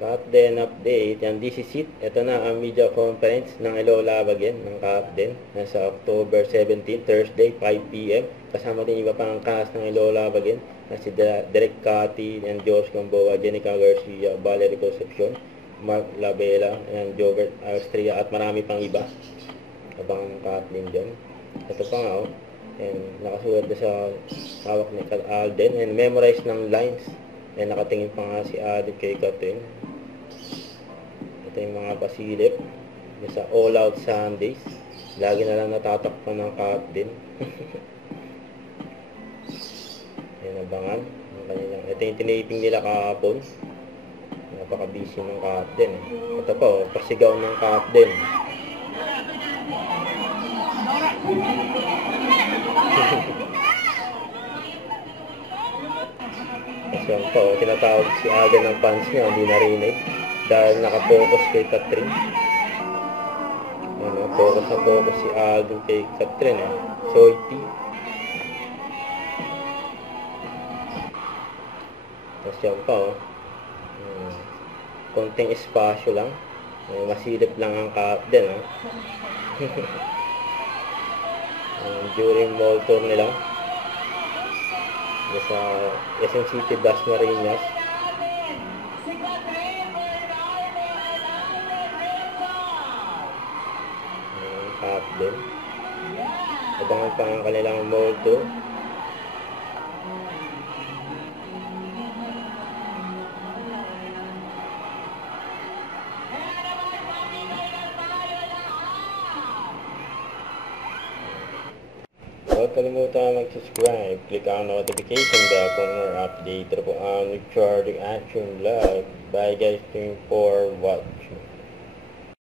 Capden update. Yan, this is it. Ito na ang media conference ng Elola Bagyan ng Capden. Nasa October 17, Thursday, 5 p.m. Kasama din iba pang cast ng Elola Bagyan na si Derek Cati and Josh Gamboa, Jenica Garcia, Valerie Concepcion, Mark Labella, and Jobert Austria at marami pang iba. Abang Capden dyan. Ito pa nga, and nakasulat na sa hawak ni Alden and memorize ng lines. And nakatingin pa nga si Alden kay Catherine. Ito yung mga pasilip sa All Out Sundays. Lagi na lang natatakpan ng Capden. Yan, abangan ang kanilang. Ito yung tinaping nila kahapon. Napaka-busy ng Capden. Ito po, pasigaw ng Capden. Kasi yan po, tinatawag si Alden ng fans niya, hindi narinig. Dahil nakapokus kay Catherine. Ano, focus na focus si Alden kay Catherine. Salty. Tapos yan pa, konting espasyo lang. Masilip lang ang Capden. During mall tour nila sa SM City Dasmariñas. Capden. Abangan pa ang kanilang mall tour. Huwag kalimutan mag-subscribe, click ang notification bell for more update. Ito po ang Charging Action Vlog. Bye guys, 4